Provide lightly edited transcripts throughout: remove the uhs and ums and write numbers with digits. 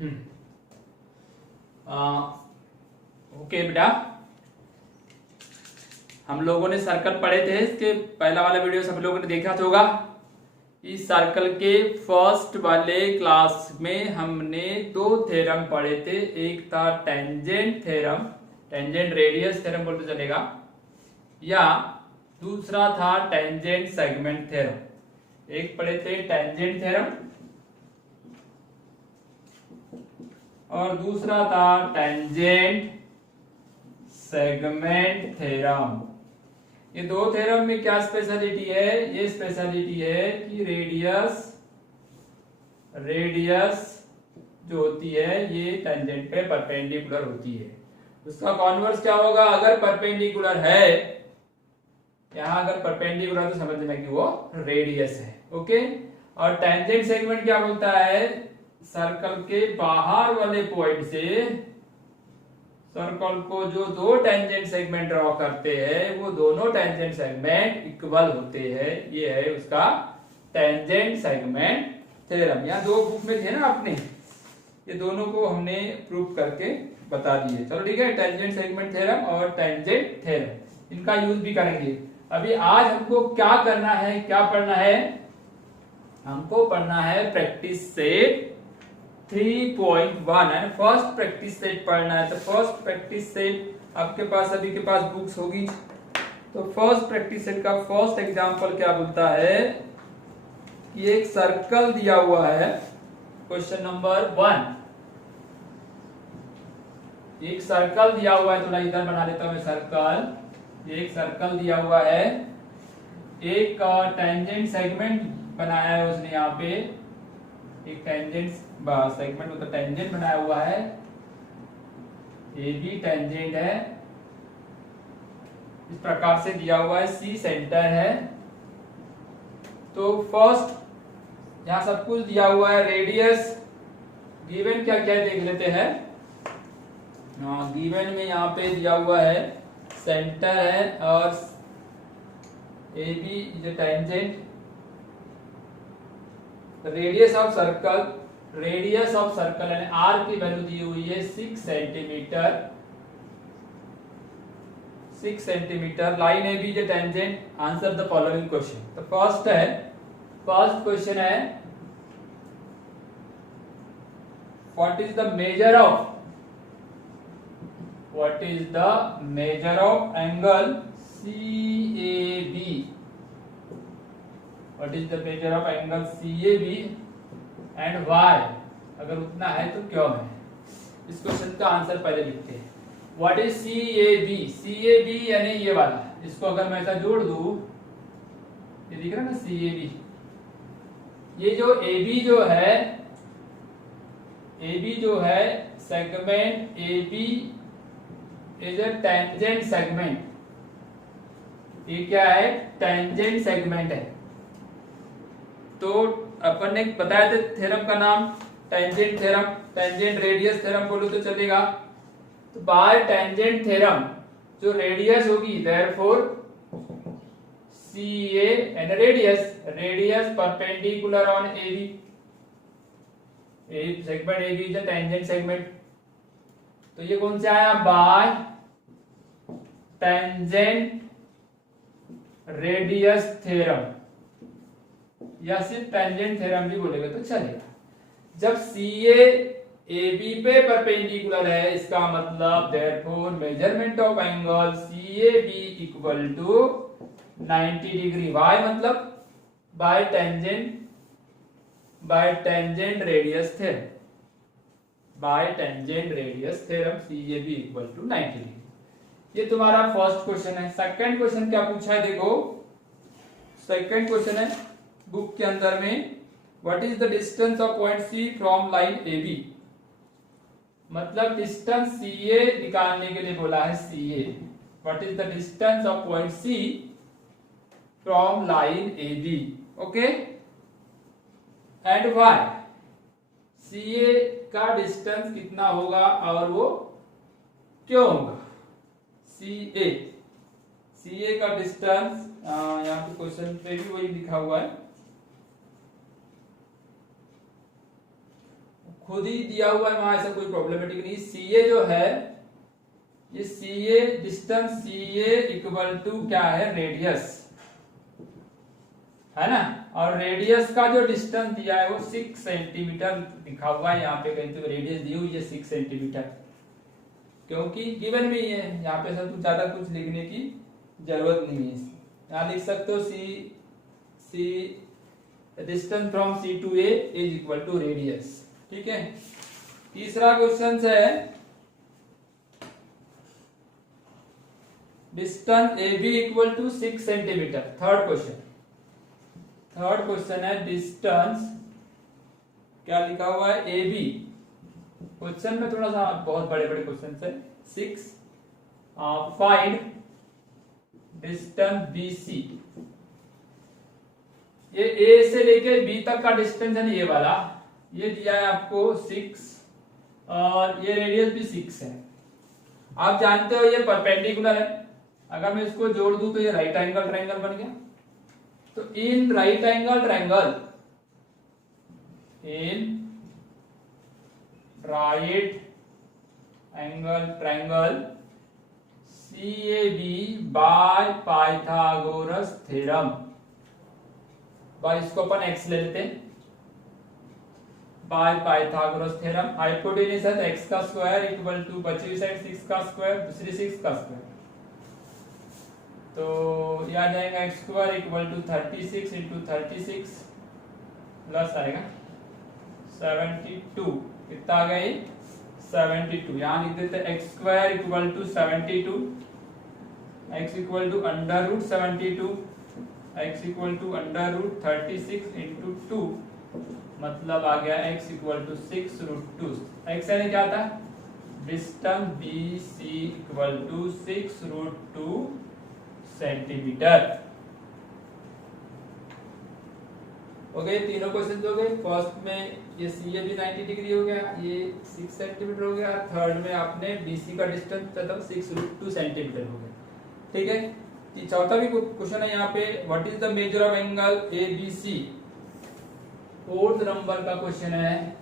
हम्म okay बेटा, हम लोगों ने सर्कल पढ़े थे, इसके पहला वाला वीडियो सब लोगों ने देखा तो होगा। इस सर्कल के फर्स्ट वाले क्लास में हमने दो थ्योरम पढ़े थे। एक था tangent theorem, tangent radius theorem बोलते चलेगा, या दूसरा था टेंजेंट सेगमेंट थ्योरम। एक पढ़े थे टेंजेंट थ्योरम और दूसरा था टेंजेंट सेगमेंट थ्योरम। ये दो थ्योरम में क्या स्पेशलिटी है? ये स्पेशलिटी है कि रेडियस जो होती है ये टेंजेंट पे परपेंडिकुलर होती है। उसका कॉन्वर्स क्या होगा? अगर परपेंडिकुलर है, यहां अगर परपेंडिकुलर तो समझ लेना कि वो रेडियस है। ओके। और टेंजेंट सेगमेंट क्या बोलता है? सर्कल के बाहर वाले पॉइंट से सर्कल को जो दो टेंजेंट सेगमेंट ड्रॉ करते हैं वो दोनों टेंजेंट सेगमेंट इक्वल होते हैं। ये है उसका टेंजेंट सेगमेंट थ्योरम। यहाँ दो बुक में थे ना अपने, ये दोनों को हमने प्रूव करके बता दिए। चलो ठीक है, टेंजेंट सेगमेंट थ्योरम और टेंजेंट थ्योरम, इनका यूज भी करेंगे। अभी आज हमको क्या करना है, क्या पढ़ना है? हमको पढ़ना है practice set 3.1 and first practice set पढ़ना है। तो फर्स्ट प्रैक्टिस सेट आपके पास, सभी के पास बुक्स होगी। तो फर्स्ट प्रैक्टिस सेट का फर्स्ट एग्जांपल क्या बोलता है कि एक सर्कल दिया हुआ है। क्वेश्चन नंबर 1, एक सर्कल दिया हुआ है। थोड़ा इधर बना लेता हूं मैं सर्कल। एक सर्कल दिया हुआ है, एक टेंजेंट सेगमेंट बनाया है उसने यहाँ पे, एक टेंजेंट सेगमेंट मतलब टेंजेंट बनाया हुआ है, ए बी टेंजेंट है, इस प्रकार से दिया हुआ है, सी सेंटर है। तो फर्स्ट यहां सब कुछ दिया हुआ है। रेडियस गिवन क्या क्या देख लेते हैं। गिवन में यहाँ पे दिया हुआ है सेंटर है और ए बी जो टेंजेंट। रेडियस ऑफ सर्कल यानी आर की वैल्यू दी हुई है 6 centimetre. 6 centimetre. Line A B जो tangent. Answer the following question. तो फर्स्ट क्वेश्चन है, what is the measure of angle CAB? What is the measure of angle CAB and why? अगर उतना है तो क्यों है? इस क्वेश्चन का आंसर पहले लिखते हैं। What is CAB? CAB यानी ये वाला, इसको अगर मैं ऐसा जोड़ दूं, ये दिख रहा है ना CAB। ये जो AB जो है segment AB is a tangent segment. ये क्या है? टेंजेंट सेगमेंट है। तो अपन ने बताया था थ्योरम का नाम tangent theorem, tangent radius theorem बोलो तो चलेगा। तो बाय टेंजेंट थ्योरम जो रेडियस होगी, therefore CA and radius perpendicular on AB, segment AB is a tangent segment. तो ये कौन सा आया? बाय टेंजेंट रेडियस थ्योरम, या सिर्फ टेंजेंट थ्योरम भी बोलेगा तो चलेगा। जब CA AB पे परपेंडिकुलर है, इसका मतलब therefore measurement of angle CAB equal to 90 degree. Why मतलब by tangent radius theorem, CAB equal to 90 degree. ये तुम्हारा फर्स्ट क्वेश्चन है। सेकंड क्वेश्चन क्या पूछा है? देखो सेकंड क्वेश्चन है बुक के अंदर में, what is the distance of point C from line AB? मतलब डिस्टेंस CA निकालने के लिए बोला है। CA, what is the distance of point C from line AB? Okay. And why? CA का डिस्टेंस कितना होगा और वो क्यों होगा? CA का डिस्टेंस यहाँ पे क्वेश्चन पे भी वही लिखा हुआ है, खुद ही दिया हुआ है, वहां ऐसा कोई प्रॉब्लमेटिक नहीं। CA जो है, ये CA distance CA equal to क्या है, रेडियस है ना, और रेडियस का जो डिस्टेंस दिया है वो 6 सेंटीमीटर लिखा हुआ है यहाँ पे, कहीं तो रेडियस दी हुई है 6 सेंटीमीटर, क्योंकि गिवन में ही है, यहाँ पे सब कुछ ज्यादा कुछ लिखने की जरूरत नहीं है। यहाँ लिख सकते हो see distance from C to A is equal to radius. ठीक है, तीसरा क्वेश्चन है distance AB equal to 6 centimetre. Third question है डिस्टेंस, क्या लिखा हुआ है, AB। क्वेश्चन में थोड़ा सा बहुत बड़े बड़े क्वेश्चन है। 6 फाइंड डिस्टेंस BC। ये A से लेके B तक का डिस्टेंस है, ये वाला, ये दिया है आपको 6 और ये रेडियस भी 6 है। आप जानते हो ये परपेंडिकुलर है, अगर मैं इसको जोड़ दूं तो ये राइट एंगल ट्रायंगल बन गया। तो in right angle triangle, CAB by Pythagoras theorem, by इसको अपन x ले लेते हैं, बाय पाइथागोरस थ्योरम। हाइपोटेन्यूज है तो x का स्क्वायर इक्वल टू बची हुई साइड 6 का स्क्वायर, दूसरी 6 का स्क्वायर, तो ये आ जाएगा x square equal to 36 into 36 plus आएगा 72, कितना आ गया, 72। यहाँ लिख देते हैं x square equal to 72, x equal to under root 72, x equal to under root 36 into 2, मतलब आ गया x equal to 6 root 2। X यानी क्या था, distance BC equal to 6 root 2 centimetre. हो गए तीनों क्वेश्चन हो गए। फर्स्ट में ये CA भी 90 डिग्री हो गया, ये 6 सेंटीमीटर हो गया। थर्ड में आपने BC का डिस्टेंस मतलब 6 रूट 2 सेंटीमीटर हो गया। ठीक है, चौथा भी क्वेश्चन है यहाँ पे, what is the measure of angle ABC। Fourth number का क्वेश्चन है,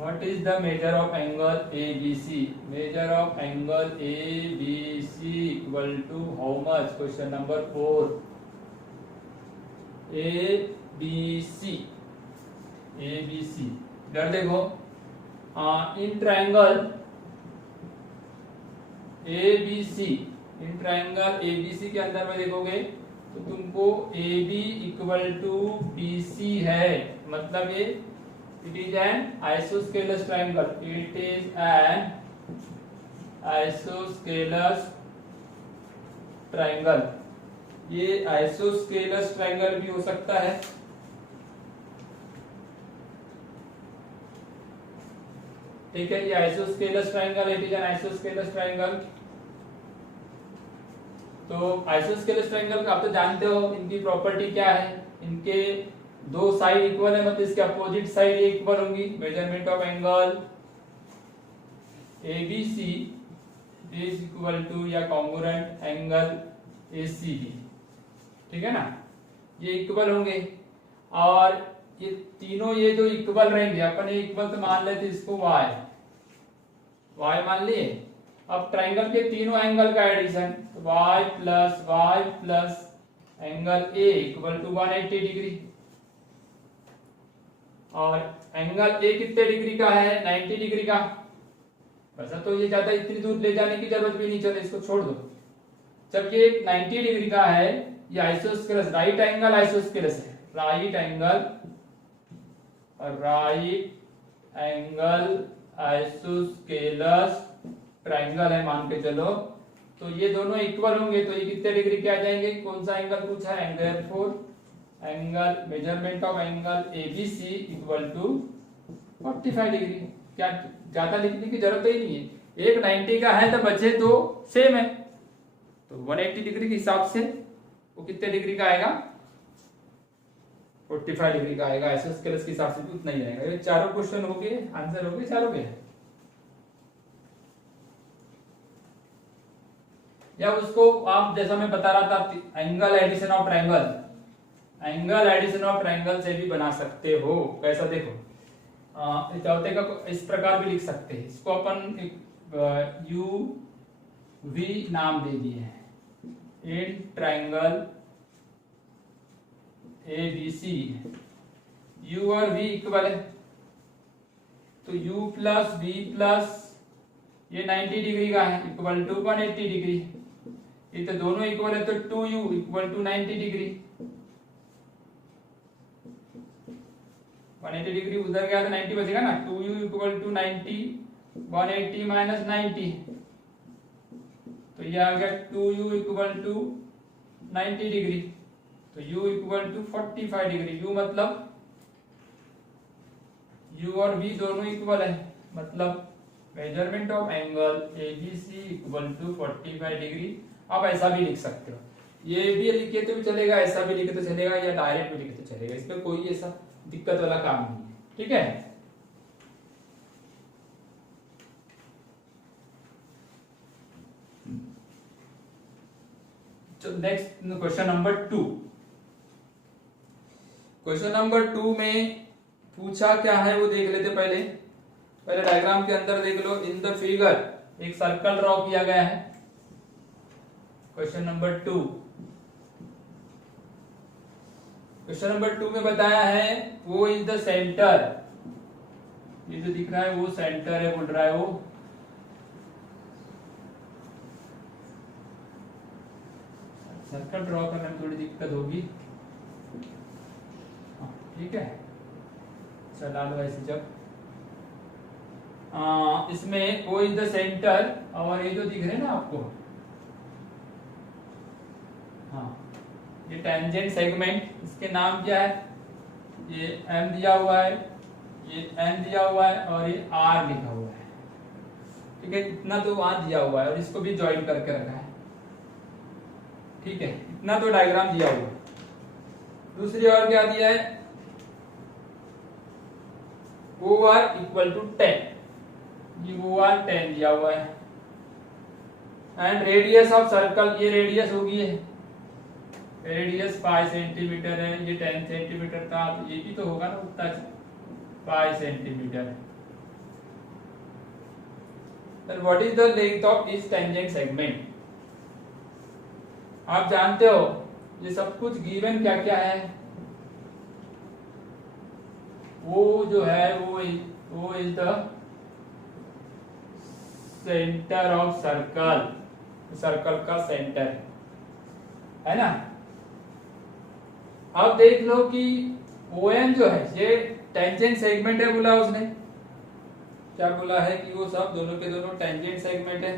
what is the measure of angle ABC? Measure of angle ABC equal to how much? Question number 4. ABC इधर देखो, in triangle ABC, in triangle ABC के अंदर में देखोगे तो तुमको AB इक्वल टू BC है, मतलब ये it is an isosceles triangle, it is an isosceles triangle। ये isosceles triangle भी हो सकता है। ठीक है, ये isosceles triangle, it is an isosceles triangle। तो isosceles triangle का आप तो जानते हो इनकी प्रॉपर्टी क्या है, इनके दो साइड इक्वल है, मतलब इसके अपोजिट साइड इक्वल होंगी। Measurement of angle ABC is equal to या कॉन्ग्रुएंट एंगल ACB। ठीक है ना, ये इक्वल होंगे, और ये तीनों ये जो इक्वल रहेंगे, अपन ये इक्वल तो मान लेते इसको y मान लिए। अब ट्रायंगल के तीनों एंगल का एडिशन, तो y plus angle A equal to 180 degree, और एंगल A कितने डिग्री का है, 90 डिग्री का। वैसा तो ये ज्यादा इतनी दूर ले जाने की जरूरत भी नहीं, चलो इसको छोड़ दो। जब ये 90 डिग्री का है, ये आइसोस्केलस राइट एंगल आइसोस्केलस है, राइट एंगल आइसोस्केलस ट्रायंगल है मान के चलो, तो ये दोनों इक्वल होंगे, तो ये कितने डिग्री के आ जाएंगे, कौन सा एंगल पूछा है, therefore angle measurement of angle ABC equal to 45 degree. क्या ज्यादा लिखने की जरूरत ही नहीं है, एक 90 का है तो बचे दो सेम है, तो 180 डिग्री के हिसाब से वो कितने डिग्री का आएगा, 45 डिग्री का आएगा। आइसोस्केलस के हिसाब से भी उतना ही आएगा। ये चारों क्वेश्चन हो गए, आंसर हो गए चारों के। या उसको आप जैसा मैं बता रहा था angle addition of triangle, angle addition of triangle से भी बना सकते हो। कैसा देखो चौथे का इस प्रकार भी लिख सकते हैं, इसको अपन एक यू वी नाम दे दिए हैं। In triangle A B C u और वी इक्वल है, तो u प्लस वी प्लस ये 90 डिग्री का है इक्वल टू 180 डिग्री, ये तो दोनों इक्वल है तो 2u equal to 90 degree. 180 degree उधर गया तो 90 बचेगा ना, 2u इक्वल टू 90, 180 माइनस 90, तो ये आ गया 2u इक्वल टू 90 डिग्री, तो u equal to 45 degree. u मतलब u और v दोनों इक्वल है, मतलब measurement of angle ABC equal to 45 degree. आप ऐसा भी लिख सकते हो, ये भी लिखे तो भी चलेगा, ऐसा भी लिखे तो चलेगा, या डायरेक्ट भी लिखे तो चलेगा, इसमें कोई ऐसा दिक्कत वाला काम नहीं है। ठीक है, तो next question number 2। Question number 2 में पूछा क्या है वो देख लेते पहले। पहले डायग्राम के अंदर देख लो, इन द फिगर एक सर्कल ड्रॉ किया गया है। क्वेश्चन नंबर 2, क्वेश्चन नंबर 2 में बताया है वो इज द सेंटर, ये जो दिख रहा है वो सेंटर है, बोल रहा है वो सर्कल ड्रॉ करने में थोड़ी दिक्कत होगी। ठीक है, चला लो ऐसे। जब इसमें वो इज द सेंटर, और ये जो दिख रहे हैं ना आपको, हाँ ये टेंजेंट सेगमेंट, इसके नाम क्या है, ये M दिया हुआ है, ये N दिया हुआ है और ये R लिखा हुआ है। ठीक है, इतना तो वहां दिया हुआ है और इसको भी ज्वाइन करके रखा है। ठीक है, इतना तो डायग्राम दिया हुआ है। दूसरी और क्या दिया है, OR इक्वल टू 10, ये OR 10 दिया हुआ है, एंड रेडियस ऑफ सर्कल, ये रेडियस होगी है, रेडियस 5 सेंटीमीटर है, ये 10 सेंटीमीटर था, तो ये भी तो होगा ना उतना 5 centimetre. then what is the length of each tangent segment? आप जानते हो ये सब कुछ गिवन क्या क्या है, वो जो है वो is the centre of circle, circle का सेंटर है ना। अब देख लो कि ON जो है ये टेंजेंट सेगमेंट है, बोला उसने क्या बोला है कि वो सब दोनों के दोनों टेंजेंट सेगमेंट है।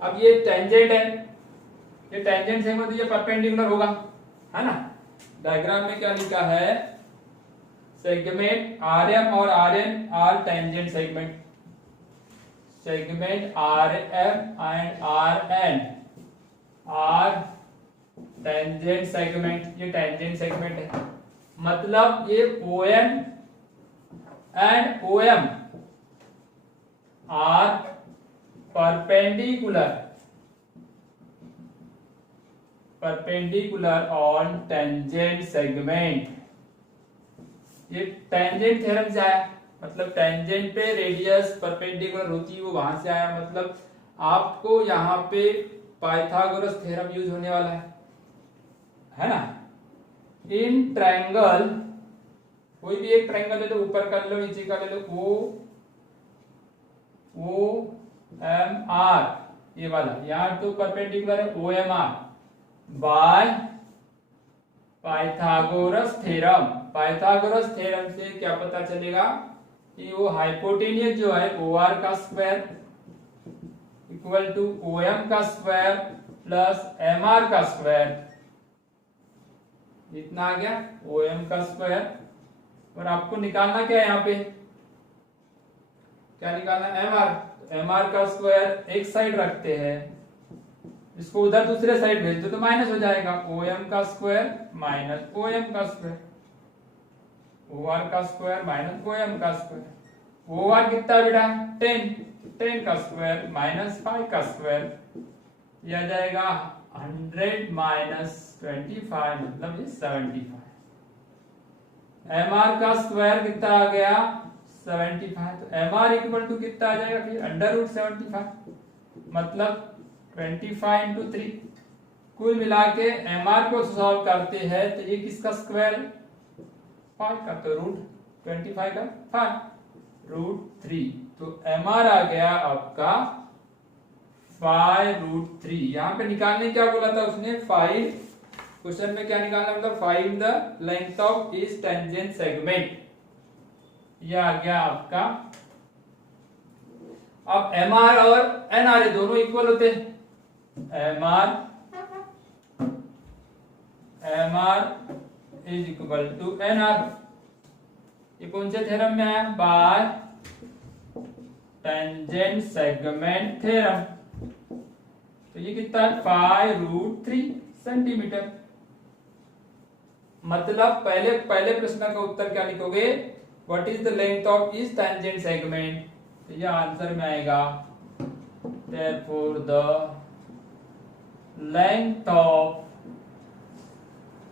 अब ये टेंजेंट है, ये टेंजेंट सेगमेंट, ये परपेंडिकुलर होगा, है ना। डायग्राम में क्या लिखा है, सेगमेंट RM और RN are tangent segment, segment RM and RN are tangent segment, ये टेंजेंट सेगमेंट है। मतलब ये ON and OM are perpendicular on tangent segment। ये टेंजेंट थ्योरम से आया, मतलब टेंजेंट पे रेडियस परपेंडिकुलर होती है, वो वहां से आया। मतलब आपको यहाँ पे पाइथागोरस थ्योरम यूज होने वाला है ना। इन ट्रायंगल, कोई भी एक ट्रायंगल ले लो, ऊपर कर लो नीचे का ले लो, OMR ये वाला, यहाँ तो परपेंडिकुलर है OMR bye Pythagoras theorem. Pythagoras theorem से क्या पता चलेगा कि वो हाइपोटेनियस जो है OR का स्क्वायर इक्वल टू OM का स्क्वायर प्लस MR का स्क्वायर, इतना आ गया OM का स्क्वायर। और आपको निकालना क्या है, यहाँ पे क्या निकालना है, MR का स्क्वायर एक साइड रखते हैं, इसको उधर दूसरे साइड भेज दो तो माइनस हो जाएगा, OM का स्क्वायर माइनस OM का स्क्वायर, ओ आर का स्क्वायर माइनस ओ एम का स्क्वायर। ओ आर कितना है बेटा 10 का स्क्वायर माइनस 5 का स्क्वायर, यह आ जाएगा 100 माइनस 25 मतलब ये 75। एम आर का स्क्वायर कितना आ गया 75, तो एम आर इक्वल टू कितना आ जाएगा फिर अंडर रूट 75 मतलब 25 इंटू 3। कुल मिला के एम आर को सॉल्व करते हैं तो ये किसका स्क्वायर 5 का, तो रूट 25 का 5 रूट 3, तो एम आर आ गया आपका 5 रूट 3। यहाँ पे निकालने क्या बोला था उसने 5, क्वेश्चन में क्या निकालना मतलब find the length of each tangent segment, यह आ गया आपका। अब एम आर और एन आर दोनों इक्वल होते हैं, M R is equal to N R, ये कौन से थ्योरम में है बाय टेंजेंट सेगमेंट थ्योरम। तो ये कितना है 5 रूट 3 सेंटीमीटर। मतलब पहले प्रश्न का उत्तर क्या लिखोगे what is the length of each tangent segment, तो ये आंसर में आएगा therefore the length of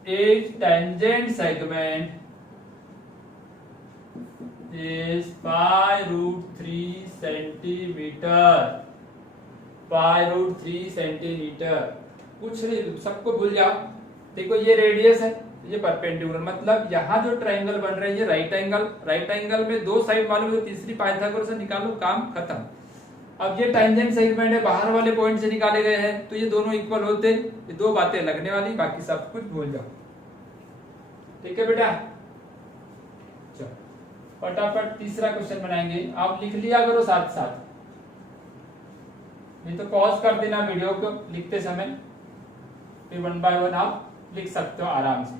each tangent segment is 5 root 3 centimetre, 5 root 3 centimetre. कुछ नहीं, सबको भूल जाओ। देखो ये रेडियस है, ये परपेंडिकुलर, मतलब यहाँ जो ट्रायंगल बन रहे हैं ये राइट एंगल में दो साइड मालूम है, तीसरी पाइथागोरस से निकालो, काम खत्म। अब ये टेंजेंट सेगमेंट है, बाहर वाले पॉइंट से निकाले गए हैं, तो ये दोनों इक्वल होते, ये दो बातें लगने वाली, बाकी सब कुछ भूल जाओ। ठीक है बेटा, चलो फटाफट तीसरा क्वेश्चन बनाएंगे। आप लिख लिया करो साथ साथ, नहीं तो पॉज कर देना वीडियो को लिखते समय, फिर 1 बाय 1 आप लिख सकते हो आराम से।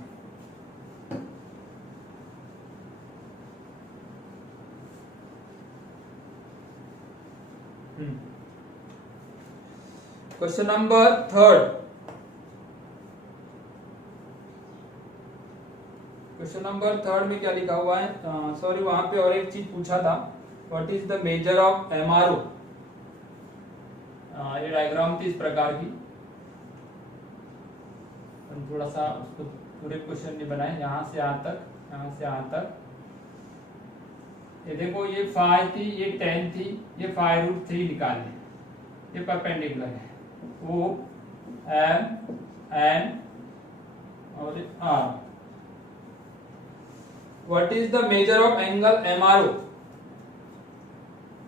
Question number 3। क्वेश्चन नंबर 3 में क्या लिखा हुआ है, सॉरी वहां पे और एक चीज पूछा था, what is the measure of MRO. ये डायग्राम थी इस प्रकार की, हम थोड़ा सा उसको पूरे क्वेश्चन नहीं बनाए, यहाँ से यहाँ तक, यहाँ से यहाँ तक। ये देखो ये 5 थी, ये 10 थी, ये 5 रूट 3 निकाल ली, ये परपेंडिकुलर है, ओ एम एन और R. What is the measure of angle MRO.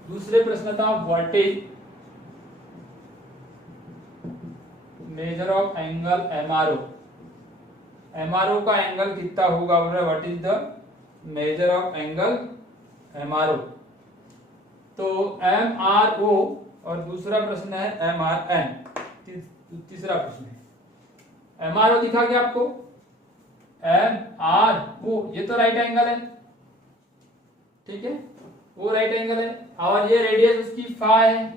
दूसरे प्रश्न था what is measure of angle MRO, MRO का एंगल कितना होगा, what is the measure of angle MRO. तो एम आर ओ और दूसरा प्रश्न है एम आर एन। तीसरा प्रश्न है एम आर ओ दिखा गया आपको, एम आर ओ ये तो राइट एंगल है, ठीक है, वो राइट एंगल है, और ये रेडियस उसकी फाई है,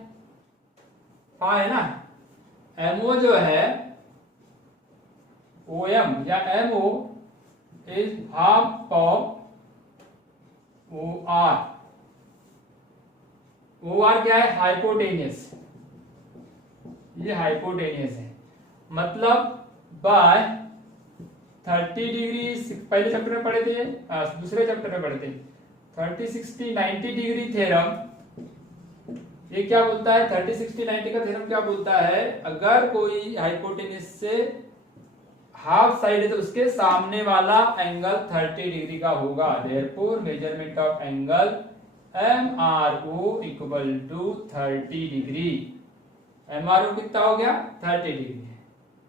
फाई है ना। एमओ जो है ओ एम या MO is half of O R. O R क्या है हाइपोटेनियस, ये हाइपोटेनियस है, मतलब बाय 30 डिग्री, पहले चैप्टर में पढ़े थे, दूसरे चैप्टर में पढ़े थे 30 60 90 डिग्री थ्योरम। ये क्या बोलता है 30 60 90 का थ्योरम क्या बोलता है, अगर कोई हाइपोटेनियस से हाफ साइड है तो उसके सामने वाला एंगल 30 डिग्री का होगा, therefore measurement of angle M R O equal to 30 degree. M R O कितना हो गया 30 degree,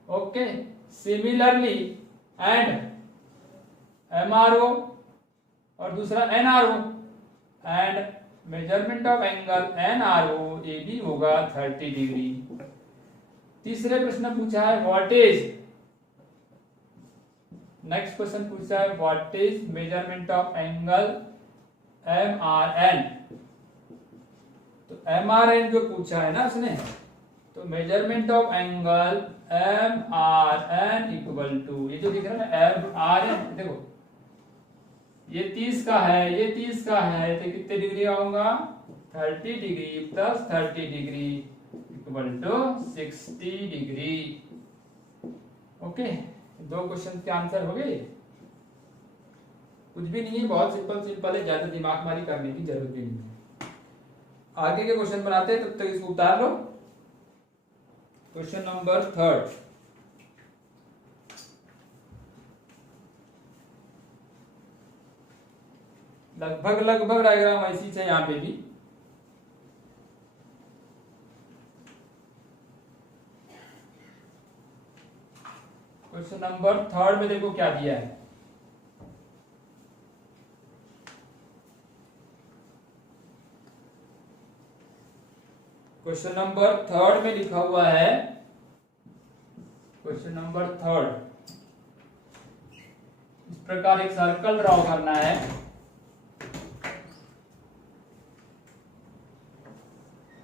okay. Similarly and M R O और दूसरा N R O, and measurement of angle N R O A भी होगा 30 degree. तीसरे प्रश्न पूछा है व्हाट इज, नेक्स्ट क्वेश्चन पूछा है what is measurement of angle M R N. तो एम आर एन जो पूछा है ना उसने, तो measurement of angle M R N equal to, ये जो दिख रहा है ना एम आर एन, देखो ये 30 का है, ये 30 का है, तो कितने डिग्री आऊंगा? 30 degree plus 30 degree equal to 60 degree. Okay, दो क्वेश्चन के आंसर हो गए। कुछ भी नहीं है, बहुत सिंपल सिंपल है, ज्यादा दिमाग मारी करने की जरूरत भी नहीं है। आगे के क्वेश्चन बनाते हैं, तब तक इसको उतार लो। Question number 3। लगभग लगभग डायग्राम ऐसी है यहाँ पे भी। क्वेश्चन नंबर 3 में देखो क्या दिया है। क्वेश्चन नंबर 3 में लिखा हुआ है, क्वेश्चन नंबर 3 इस प्रकार एक सर्कल ड्रॉ करना है।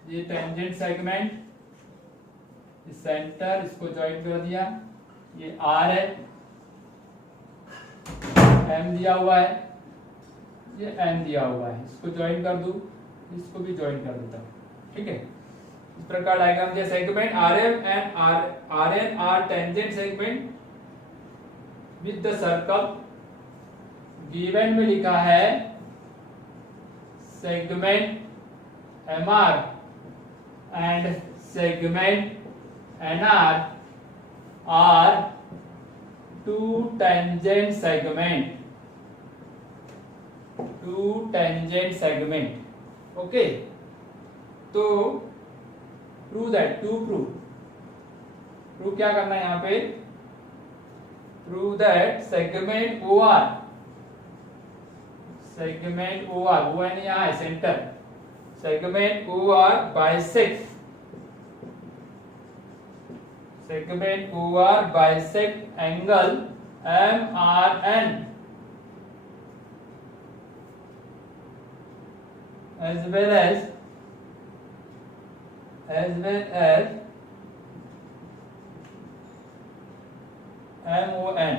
ये टेंजेंट सेगमेंट, इस सेंटर इसको ज्वाइन कर दिया, ये आर है, एम दिया हुआ है, ये एन दिया हुआ है, इसको ज्वाइन कर दूं, इसको भी ज्वाइन कर देता हूं। ठीक है, इस प्रकार डायग्राम दिया। Segment R M and R N are tangent segment with the circle. Given में लिखा है segment M R and segment N R are two tangent segment, okay, तो prove that, prove क्या करना है यहाँ पे? prove that segment OR, ON यहाँ है centre, segment OR bisect, segment OR bisect angle MRN as well as MON।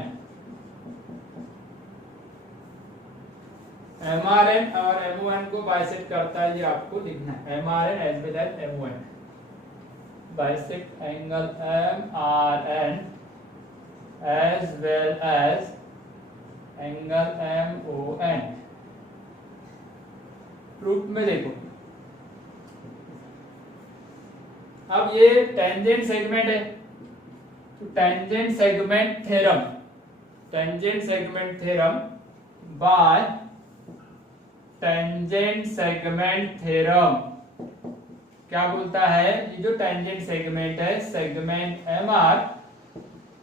MRN और MON को बाइसेक्ट करता है, ये आपको लिखना है। MRN as well as MON bisect angle MRN as well as angle MON। Proof में देखो, अब ये टेंजेंट सेगमेंट है, तो tangent segment theorem by tangent segment theorem क्या बोलता है? ये जो टेंजेंट सेगमेंट है, segment M R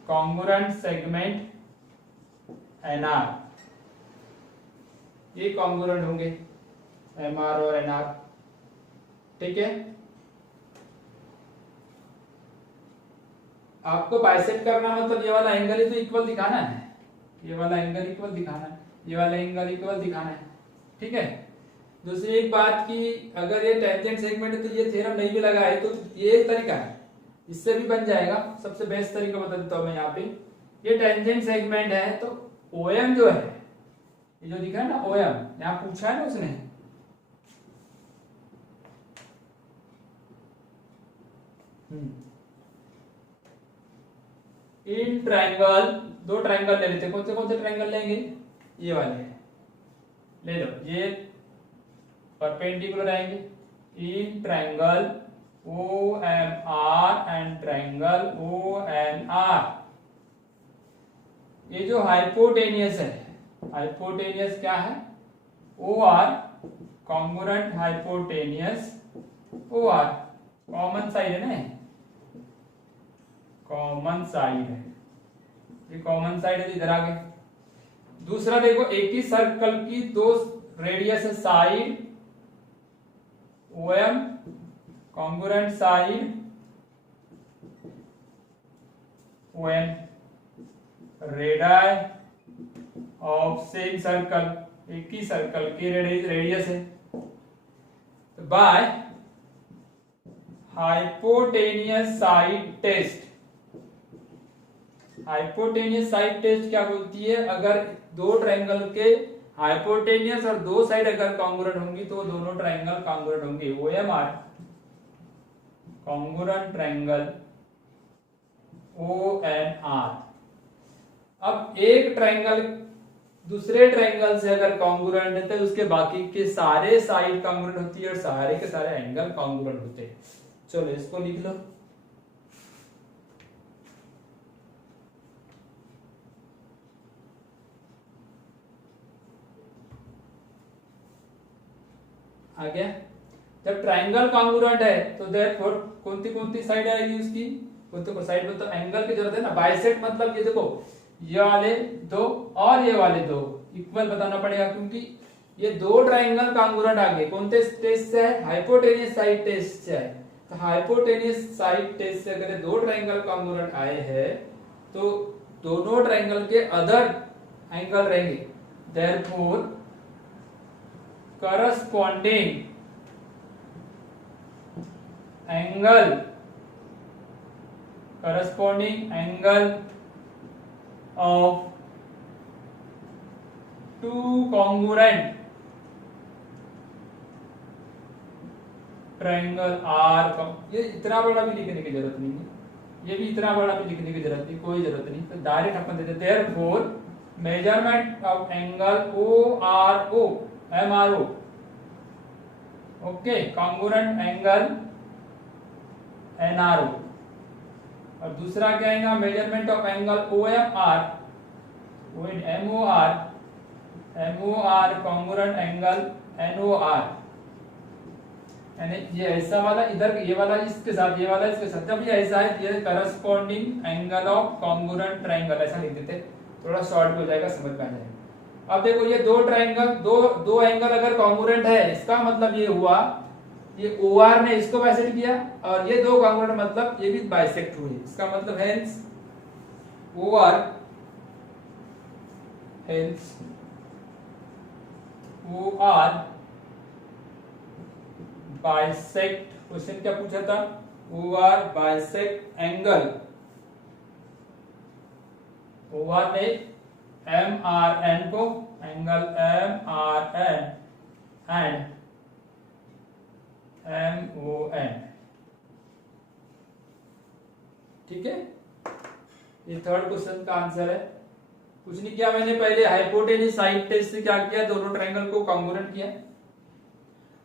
congruent segment N R, ये कॉन्ग्रुएंट होंगे एम आर और एन आर। ठीक है, आपको बाइसेक्ट करना मतलब ये वाला एंगल ही तो इक्वल दिखाना है, ये वाला एंगल इक्वल दिखाना है, ये वाला एंगल इक्वल दिखाना है। ठीक है, दूसरी एक बात की, अगर ये टेंजेंट सेगमेंट है तो ये थ्योरम नहीं भी लगा है तो ये एक तरीका है, इससे भी बन जाएगा। सबसे बेस्ट तरीका बता देता हूं मैं यहाँ पे। ये टेंजेंट सेगमेंट है तो OM जो है, ये जो दिखा है ना OM, यहाँ पूछा है ना उसने, इन ट्रायंगल, दो ट्रायंगल ले लेते हैं। कौन से ट्रायंगल लेंगे? ये वाले ले लो, ये परपेंडिकुलर आएंगे। In triangle OMR and triangle ONR, ये जो हाइपोटेनियस है, हाइपोटेनियस क्या है? OR congruent hypotenuse OR, common side है ना, कॉमन साइड है, ये कॉमन साइड है, इधर आ गए। दूसरा देखो, एक ही सर्कल की दो रेडियस है, side OM congruent side ON, radii of same circle, एक ही सर्कल की रेडियस है। तो by hypotenuse side test, hypotenuse side test क्या बोलती है? अगर दो ट्रायंगल के हाइपोटेनियस और दो साइड अगर कॉन्ग्रुएंट होंगी तो दोनों ट्राइंगल कॉन्ग्रुएंट होंगे। OMR congruent triangle ONR। अब एक ट्राइंगल दूसरे ट्राइंगल से अगर कॉन्ग्रुएंट है तो उसके बाकी के सारे साइड कॉन्ग्रुएंट होती है और सारे के सारे एंगल कॉन्ग्रुएंट होते हैं। चलो इसको लिख लो। आ गया। जब ट्राइंगल कॉन्ग्रुएंट है तो देयरफॉर कौन सी साइड आएगी उसकी, कौन साइड में तो एंगल की जरूरत है ना। बाइसेक्ट मतलब ये देखो, ये वाले दो और ये वाले दो इक्वल बताना पड़ेगा, क्योंकि ये दो ट्राइंगल कॉन्ग्रुएंट आ गए। कौन से टेस्ट से है? हाइपोटेनियस साइड टेस्ट से है। तो हाइपोटेनियस साइड टेस्ट से अगर दो ट्राइंगल कॉन्ग्रुएंट आए हैं तो दोनों ट्राइंगल के अदर एंगल रहेंगे। Therefore corresponding angle of two congruent triangle are. ये इतना बड़ा भी लिखने की जरूरत नहीं है, ये भी इतना बड़ा भी लिखने की जरूरत नहीं, कोई जरूरत नहीं। तो डायरेक्ट अपन देते therefore measurement of angle ORO MRO, okay, congruent angle NRO। और दूसरा क्या आएगा? Measurement of angle MOR congruent angle NOR। यानी ये ऐसा वाला इधर, ये वाला इसके साथ, ये वाला इसके साथ। जब ये ऐसा है ये corresponding angle of congruent triangle, ऐसा लिख देते, थोड़ा शॉर्ट हो जाएगा, समझ में आ जाएगा। अब देखो ये दो ट्राइंगल, दो एंगल अगर कॉन्ग्रुएंट है, इसका मतलब ये हुआ ये OR ने इसको बाइसेक्ट किया और ये दो कॉन्ग्रुएंट मतलब ये भी बाइसेक्ट हुए। इसका मतलब हेंस OR बाइसेक्ट। क्वेश्चन क्या पूछा था? OR bisect angle. OR ने MRN को, एंगल MRN एंड MON। ठीक है, ये थर्ड क्वेश्चन का आंसर है। कुछ नहीं किया मैंने, पहले हाइपोटेन्यूज साइड टेस्ट से क्या किया, दोनों ट्राइंगल को कॉन्ग्रुएंट किया।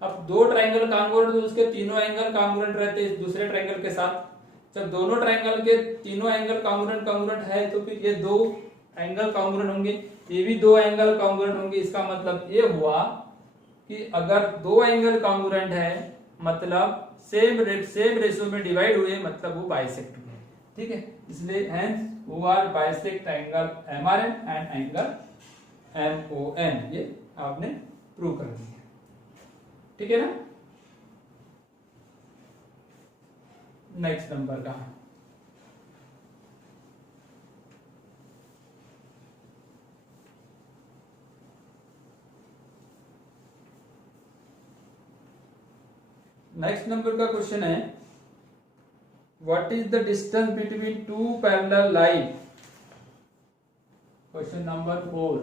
अब दो ट्राइंगल कॉन्ग्रुएंट तो उसके तीनों एंगल कॉन्ग्रुएंट रहते हैं दूसरे ट्राइंगल के साथ। जब दोनों ट्राइंगल के तीनों एंगल कॉन्ग्रुएंट है तो फिर ये दो एंगल कॉन्ग्रुएंट होंगे, ये भी दो एंगल कॉन्ग्रुएंट होंगे। इसका मतलब ये हुआ कि अगर दो एंगल कॉन्ग्रुएंट है मतलब सेम रेशियो में डिवाइड हुए, मतलब वो बाइसेक्ट हुए। ठीक है, इसलिए hence OR bisect angle MRN and angle MON। ये आपने प्रूव कर दिया। ठीक है ना। नेक्स्ट नंबर का नेक्स्ट नंबर का क्वेश्चन है, what is the distance between two parallel line. Question number 4,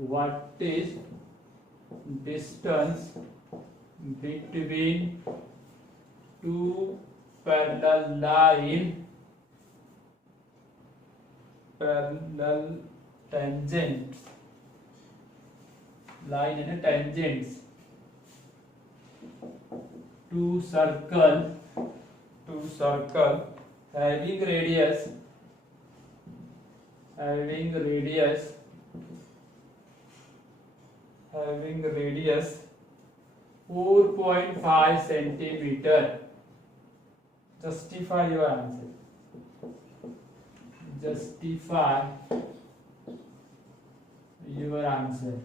what is distance between two parallel line, parallel tangent line है ना, tangents two circle having radius 4.5 centimeter. Justify your answer. Justify your answer.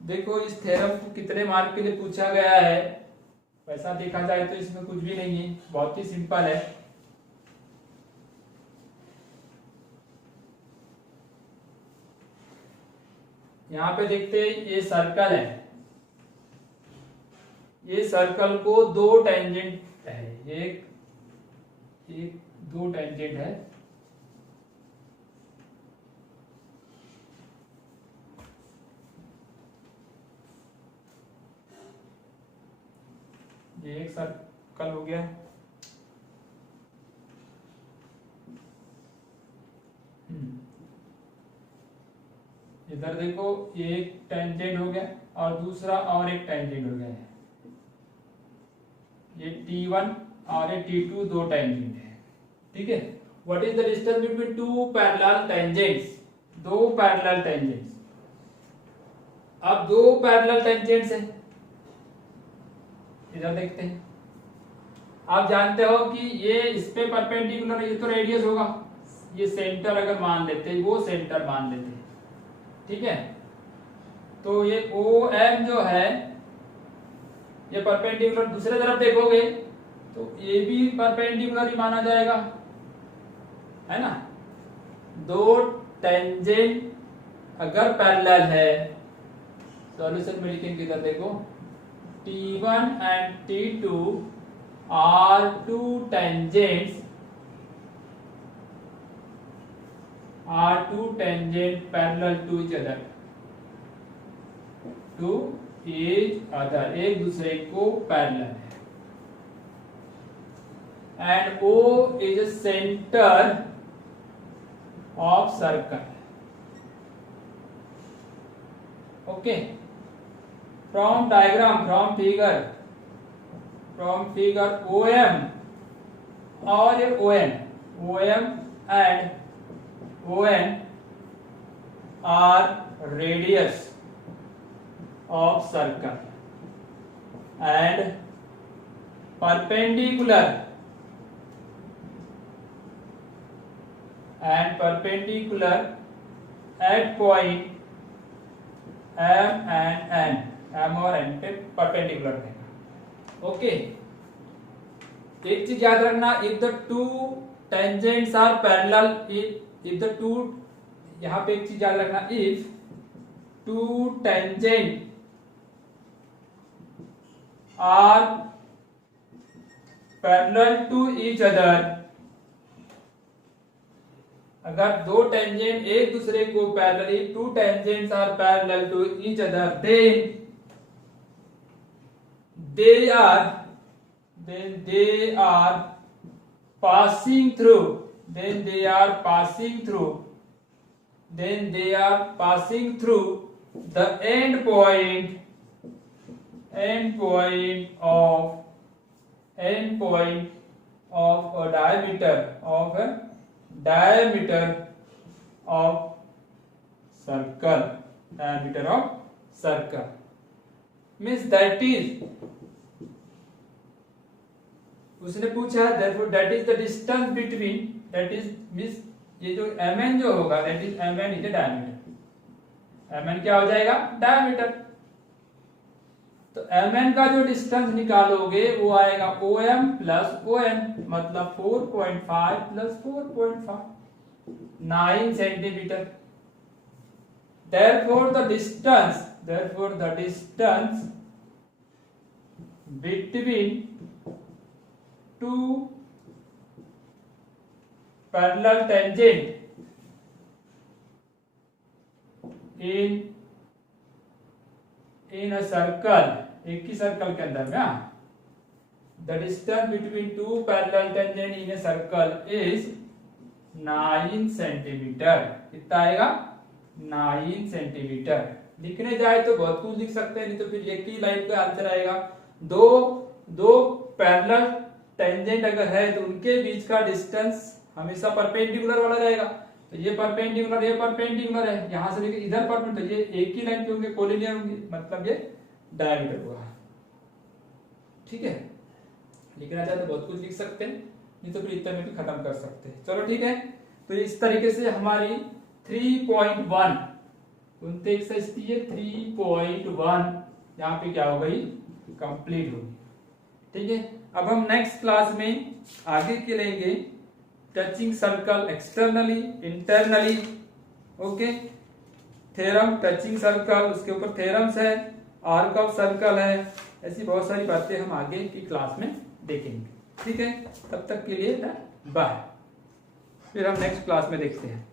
देखो इस theorem को कितने mark के लिए पूछा गया है, वैसा देखा जाए तो इसमें कुछ भी नहीं है, बहुत ही सिंपल है। यहाँ पे देखते हैं, ये सर्कल है, ये सर्कल को दो टेंजेंट है, एक दो टेंजेंट है, ये एक सर्कल हो गया। इधर देखो ये एक टेंजेंट हो गया और दूसरा और एक टेंजेंट हो गया है। ये T1 और ये T2 दो टेंजेंट है, ठीक है। What is the distance between two parallel tangents? दो पैरेलल टेंजेंट्स। अब दो पैरेलल टेंजेंट्स हैं, इधर देखते हैं। आप जानते हो कि ये इस पे परपेंडिकुलर, ये तो रेडियस होगा, ये सेंटर अगर मान लेते हैं, वो सेंटर मान लेते हैं, ठीक है। तो ये OM जो है ये परपेंडिकुलर, दूसरे तरफ देखोगे तो ये भी परपेंडिकुलर ही माना जाएगा, है ना। दो टेंजेंट अगर पैरेलल है, सॉल्यूशन में लिखेंगे, इधर देखो T1 and T2 are two tangents, are two tangent parallel to each other, to each other, एक दूसरे को पैरेलल है। and O is a center of circle, okay। from diagram, from figure OM और ये OM and ON are radius of circle and perpendicular at point M and N, M और N पे perpendicular रहेगा, okay. एक चीज याद रखना, if the two tangents are parallel, if the two, यहां पे एक चीज याद रखना, if two tangent are parallel to each other, अगर दो टेंजेंट एक दूसरे को parallel, if two tangents are parallel to each other, then they are passing through the end point of a diameter of circle, means that is, उसने पूछा therefore that is the distance between, that is means ये जो mn जो होगा, that is mn is the diameter, mn क्या हो जाएगा, diameter. तो mn का जो डिस्टेंस निकालोगे वो आएगा OM प्लस ON, मतलब 4.5 plus 4.5, 9 centimetre. therefore the distance between two parallel tangent in a circle, एक ही सर्कल के अंदर में, the distance between two parallel tangent in a circle is 9 centimetre. कितना आएगा, 9 सेंटीमीटर। लिखने जाए तो बहुत कुछ लिख सकते हैं, नहीं तो फिर एक ही लाइन का आंसर आएगा। दो पैरेलल टेंजेंट अगर है तो उनके बीच का डिस्टेंस हमेशा परपेंडिकुलर वाला रहेगा। तो ये परपेंडिकुलर है, यहां से लेकर इधर परपेंडिकुलर, ये एक ही लाइन पे होंगे, कोलिनियर होंगे, मतलब ये डायमीटर हुआ, ठीक है। लिखना चाहे तो बहुत कुछ लिख सकते हैं, नहीं तो फिर इतना में भी खत्म कर सकते हैं। चलो ठीक है, तो इस तरीके से हमारी 3.1 उनते एक्सरसाइज 3.1 यहाँ पे क्या हो गई, कंप्लीट होगी, ठीक है। अब हम नेक्स्ट क्लास में आगे के लेंगे touching circle externally internally, okay. Theorem touching circle, उसके ऊपर थ्योरम्स है, आर्क ऑफ सर्कल है, ऐसी बहुत सारी बातें हम आगे की क्लास में देखेंगे, ठीक है। तब तक के लिए बाय, फिर हम नेक्स्ट क्लास में देखते हैं।